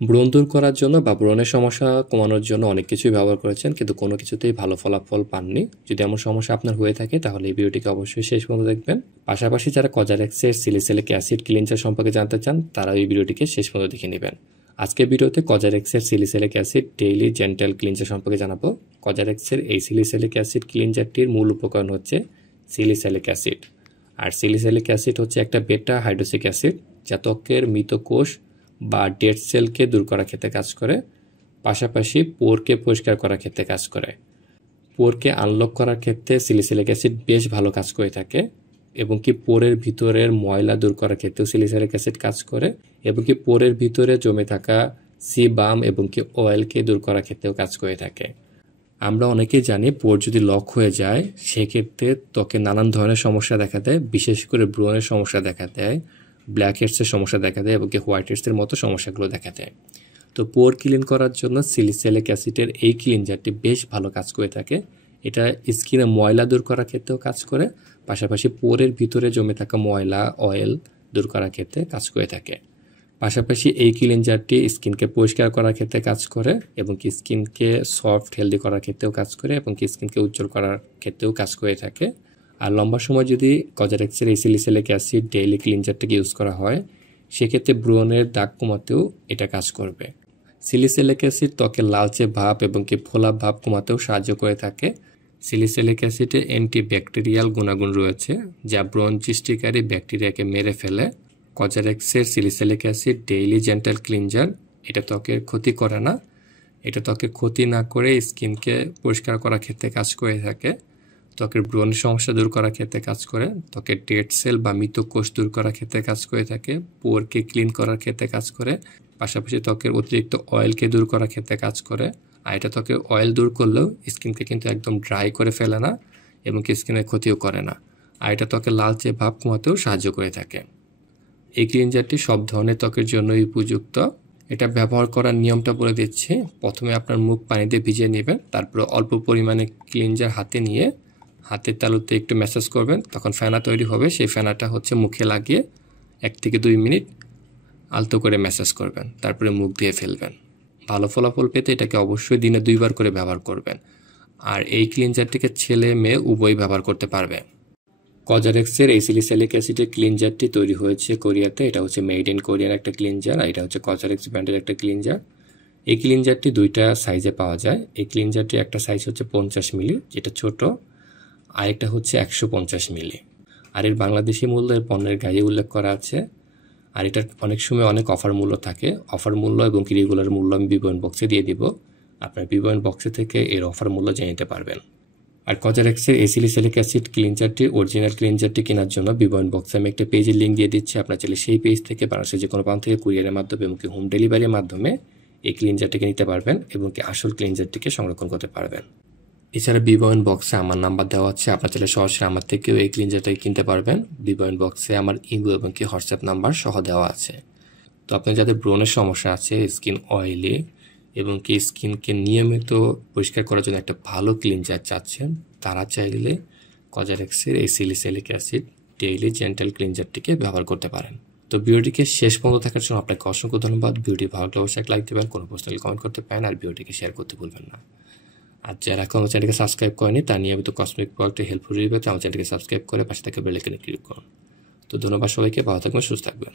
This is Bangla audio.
ব্রণ দূর করার জন্য বা ব্রণের সমস্যা কমানোর জন্য অনেক কিছুই ব্যবহার করেছেন, কিন্তু কোনো কিছুতেই ভালো ফলাফল পাননি। যদি এমন সমস্যা আপনার হয়ে থাকে তাহলে এই ভিডিওটিকে অবশ্যই শেষ পর্যন্ত দেখবেন। পাশাপাশি যারা কজারেক্সের সিলিসাইলিক অ্যাসিড ক্লিনজার সম্পর্কে জানতে চান তারা এই ভিডিওটিকে শেষ পর্যন্ত দেখে নেবেন। আজকের ভিডিওতে কজারেক্সের সিলিসাইলিক অ্যাসিড ডেইলি জেন্টাল ক্লিনজার সম্পর্কে জানাবো। কজারেক্সের এই সিলিসাইলিক অ্যাসিড ক্লিনজারটির মূল উপকরণ হচ্ছে সিলিসাইলিক অ্যাসিড। আর সিলিসাইলিক অ্যাসিড হচ্ছে একটা বেটা হাইড্রোক্সিক অ্যাসিড যা ত্বকের মৃত কোষ বা ডেড সেলকে দূর করার ক্ষেত্রে কাজ করে, পাশাপাশি পোরকে পরিষ্কার করার ক্ষেত্রে কাজ করে। পোরকে আনলক করার ক্ষেত্রে সিলিসাইলিক অ্যাসিড বেশ ভালো কাজ করে থাকে, এবং কি পোরের ভিতরের ময়লা দূর করার ক্ষেত্রেও সিলিসাইলিক অ্যাসিড কাজ করে, এবং কি পোরের ভিতরে জমে থাকা সিবাম এবং কি অয়েলকে দূর করার ক্ষেত্রেও কাজ করে থাকে। আমরা অনেকেই জানি পোর যদি লক হয়ে যায় সেক্ষেত্রে ত্বকে নানান ধরনের সমস্যা দেখা দেয়, বিশেষ করে ব্রণের সমস্যা দেখা দেয়, ব্ল্যাক হেডসের সমস্যা দেখা দেয় এবং কি হোয়াইট হেডসের মতো সমস্যাগুলো দেখা দেয়। তো পোর ক্লিন করার জন্য সিলিসাইলিক অ্যাসিডের এই ক্লিনজারটি বেশ ভালো কাজ করে থাকে। এটা স্কিনে ময়লা দূর করার ক্ষেত্রেও কাজ করে, পাশাপাশি পোরের ভিতরে জমে থাকা ময়লা অয়েল দূর করার ক্ষেত্রে কাজ করে থাকে। পাশাপাশি এই ক্লিনজারটি স্কিনকে পরিষ্কার করার ক্ষেত্রে কাজ করে, এবং কি স্কিনকে সফট হেলদি করার ক্ষেত্রেও কাজ করে, এবং কি স্কিনকে উজ্জ্বল করার ক্ষেত্রেও কাজ করে থাকে। আর লম্বা সময় যদি কজারেক্সের এই সিলিসাইলিক অ্যাসিড ডেইলি ক্লিনজারটাকে ইউজ করা হয় সেক্ষেত্রে ব্রণের দাগ কমাতেও এটা কাজ করবে। সিলিসাইলিক অ্যাসিড ত্বকের লালচে ভাব এবং কি ফোলা ভাব কমাতেও সাহায্য করে থাকে। সিলিসাইলিক অ্যাসিডে অ্যান্টিব্যাকটেরিয়াল গুণাগুণ রয়েছে যা ব্রণ সৃষ্টিকারী ব্যাকটেরিয়াকে মেরে ফেলে। কজারেক্সের সিলিসাইলিক অ্যাসিড ডেইলি জেন্টাল ক্লিনজার এটা ত্বকের ক্ষতি করে না, এটা ত্বকের ক্ষতি না করে স্কিনকে পরিষ্কার করার ক্ষেত্রে কাজ করে থাকে, ত্বকের ব্রণের সমস্যা দূর করার ক্ষেত্রে কাজ করে, ত্বকের ডেড সেল বা মৃত কোষ দূর করার ক্ষেত্রে কাজ করে থাকে, পোরকে ক্লিন করার ক্ষেত্রে কাজ করে, পাশাপাশি ত্বকের অতিরিক্ত অয়েলকে দূর করার ক্ষেত্রে কাজ করে। আর এটা ত্বকের অয়েল দূর করলেও স্কিনকে কিন্তু একদম ড্রাই করে ফেলে না এবং স্কিনের ক্ষতিও করে না। আর এটা ত্বকের লালচে ভাব কমাতেও সাহায্য করে থাকে। এই ক্লিনজারটি সব ধরনের ত্বকের জন্যই উপযুক্ত। এটা ব্যবহার করার নিয়মটা বলে দিচ্ছি। প্রথমে আপনার মুখ পানি দিয়ে ভিজিয়ে নেবেন, তারপরে অল্প পরিমাণে ক্লিনজার হাতে নিয়ে হাতের তালুতে একটু ম্যাসাজ করবেন, তখন ফেনা তৈরি হবে। সেই ফেনাটা হচ্ছে মুখে লাগিয়ে 1 থেকে 2 মিনিট আলতো করে ম্যাসাজ করবেন, তারপরে মুখ দিয়ে ফেলবেন। ভালো ফলাফল পেতে এটাকে অবশ্যই দিনে 2 বার করে ব্যবহার করবেন। আর এই ক্লিনজারটিকে ছেলে মেয়ে উভয় ব্যবহার করতে পারবে। কজারেক্সের এই সিলিসাইলিক অ্যাসিডের ক্লিনজারটি তৈরি হয়েছে কোরিয়াতে। এটা হচ্ছে মেড ইন কোরিয়ার একটা ক্লিনজার, আর এটা হচ্ছে কজারেক্স ব্র্যান্ডের একটা ক্লিনজার। এই ক্লিনজারটি 2টা সাইজে পাওয়া যায়। এই ক্লিনজারটি একটা সাইজ হচ্ছে 50 মিলি যেটা ছোট, আরেকটা হচ্ছে 150 মিলি। আর এর বাংলাদেশি মূল্যের পণ্যের গায়ে উল্লেখ করা আছে। আর এটার অনেক সময় অনেক অফার মূল্য থাকে। অফার মূল্য এবং কি রেগুলার মূল্য আমি বিবরণ বক্সে দিয়ে দিব, আপনার বিবরণ বক্সে থেকে এর অফার মূল্য জেনে নিতে পারবেন। আর কজারেক্সের এই সিলিসাইলিক অ্যাসিড ক্লিনজারটি অরিজিনাল ক্লিনজারটি কেনার জন্য বিবরণ বক্সে আমি একটা পেজের লিঙ্ক দিয়ে দিচ্ছি। আপনার চাইলে সেই পেজ থেকে বাংলাদেশের যে কোনো প্রান্ত থেকে কুরিয়ারের মাধ্যমে এবং কি হোম ডেলিভারির মাধ্যমে এই ক্লিনজারটিকে নিতে পারবেন এবং কি আসল ক্লিনজারটিকে সংরক্ষণ করতে পারবেন। এছাড়া বিবরণ বক্সে আমার নাম্বার দেওয়া আছে, আপনার চাইলে সরাসরি আমার থেকেও এই ক্লিনজারটাকে কিনতে পারবেন। বিবরণ বক্সে আমার ইমেল এবং কি হোয়াটসঅ্যাপ নাম্বার সহ দেওয়া আছে। তো আপনি যাদের ব্রণের সমস্যা আছে, স্কিন অয়েলি এবং কি স্কিনকে নিয়মিত পরিষ্কার করার জন্য একটা ভালো ক্লিনজার চাচ্ছেন, তারা চাইলে কজারেক্সের এই সিলিসাইলিক অ্যাসিড ডেইলি জেন্টাল ক্লিনজারটিকে ব্যবহার করতে পারেন। তো ভিডিওটিকে শেষ পর্যন্ত দেখার জন্য আপনাকে অসংখ্য ধন্যবাদ। ভিডিওটি ভালো লাগলে অবশ্যই লাইক দেবেন, কোনো প্রশ্ন কমেন্ট করতে পারেন, আর ভিডিওটিকে শেয়ার করতে ভুলবেন না। আর যারা এখন আমার চ্যানেলকে সাবস্ক্রাইব করেনি তার নিয়মিত কসমেটিক প্রোডাক্টে হেল্পফুল রিভিউ পেতে আমার চ্যানেলকে সাবস্ক্রাইব করে পাশে থেকে বেল আইকনে ক্লিক করুন। তো ধন্যবাদ সবাইকে, ভালো থাকবেন, সুস্থ থাকবেন।